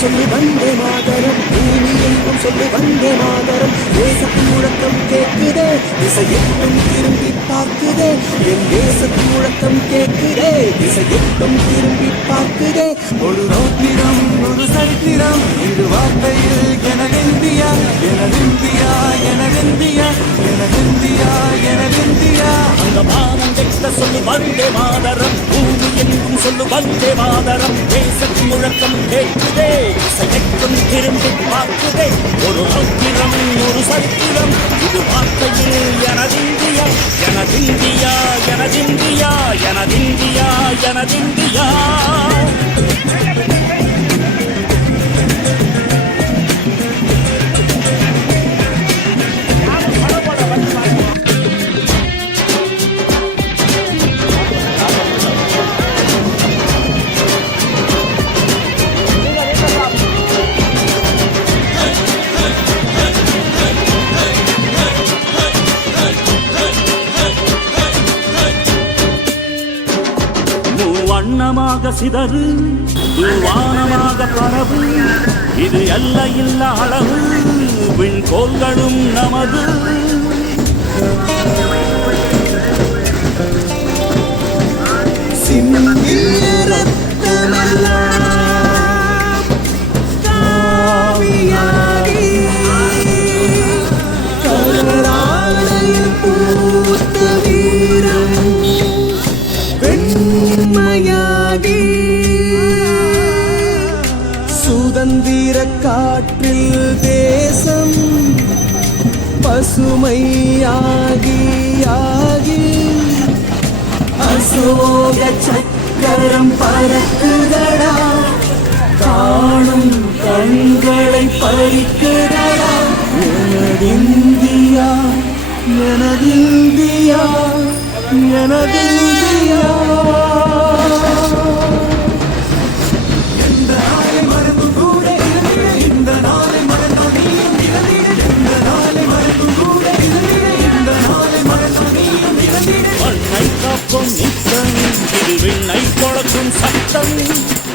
சொல்லு வந்தே மாதரம், பூமி எங்கும் சொல்லு வந்தே மாதரம். தேசத்தின் முழக்கம் கேட்குதே, திசையெட்டும் திரும்பி பார்க்குதே. என் தேசத்தின் முழக்கம் கேட்குதே, திசையெட்டும் திரும்பி பார்க்குதே. ஒரு ரோத்திரம் ஒரு சரித்திரம், இது வார்த்தையில் எனதிந்தியா எனதிந்தியா எனதிந்தியா எனதிந்தியா எனதிந்தியா. அந்த வானம் கெட்ட சொல்லு வந்தே மாதரம், பூமி எங்கும் சொல்லு வந்தே மாதரம். தேசத்தின் முழக்கம் கேட்குதே, திசையெட்டும் திரும்பி பார்க்குதே. ஒரு ரோத்திரம் ஒரு சரித்திரம், இது வார்த்தையில் எனதிந்தியா எனதிந்தியா எனதிந்தியா எனதிந்தியா எனதிந்தியா. வண்ணமாக சிதறு வானமாக பரவு, இது எல்லையில்ல அளவு, விண்கோள்களும் நமது. சுதந்திர காற்றில் தேசம் பசுமையாகி ஆகி அசோக சக்கரம் பறக்குதடா, காணும் கண்களை பறிக்குதடா. எனதிந்தியா எனதிந்தியா எனதிந்தியா. மண்ணை காப்போம் நித்தம், இது விண்ணை கொளக்கும் சத்தம்.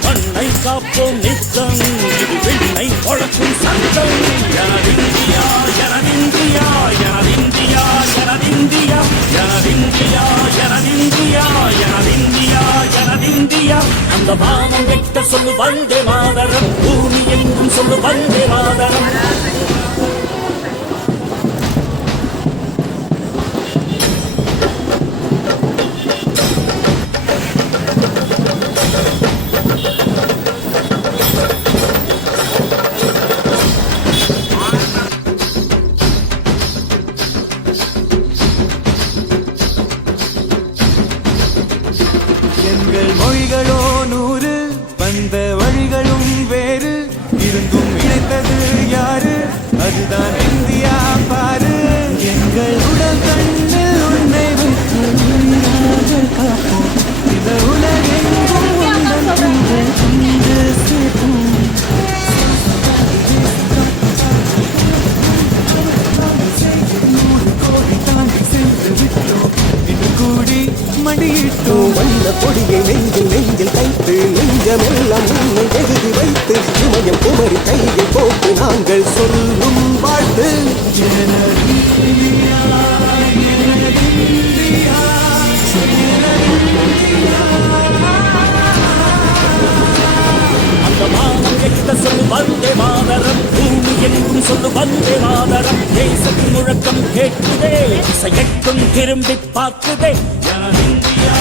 மண்ணை காப்போம் நித்தம், இது விண்ணை கொளக்கும் சத்தம். எனதிந்தியா எனதிந்தியா எனதிந்தியா எனதிந்தியா எனதிந்தியா எனதிந்தியா எனதிந்தியா எனதிந்தியா. அந்த வானம் கெட்ட சொல்லு வந்தே மாதரம், பூமி எங்கும் சொல்லு வந்தே மாதரம். எங்கள் மொழிகளோ 100, வந்த வழிகளும் வேறு, இருந்தும் இணைத்தது யாரு? அதுதான் இந்தியா பாரு. எங்கள் உடல் கண்ணில் உன்னை வைத்து காப்போம், இந்த உலகெங்கும் கொண்டு சேர்ப்போம். மடியிட்டோம் வண்ண கொடியை நெஞ்சில் நெஞ்சில் தைத்து, நெஞ்சமெல்லாம் உன்னை எழுதி வைத்து, இமயம் குமரி கையை போட்டு நாங்கள் சொல்லும் வாழ்த்து. அந்த வானம் கெட்ட சொல்லு வந்தே மாதரம், பூமி எங்கும் சொல்லு வந்தே மாதரம். தேசத்தின் முழக்கம் கேட்குதே, திசையெட்டும் திரும்பி பார்க்குதே. எனதிந்தியா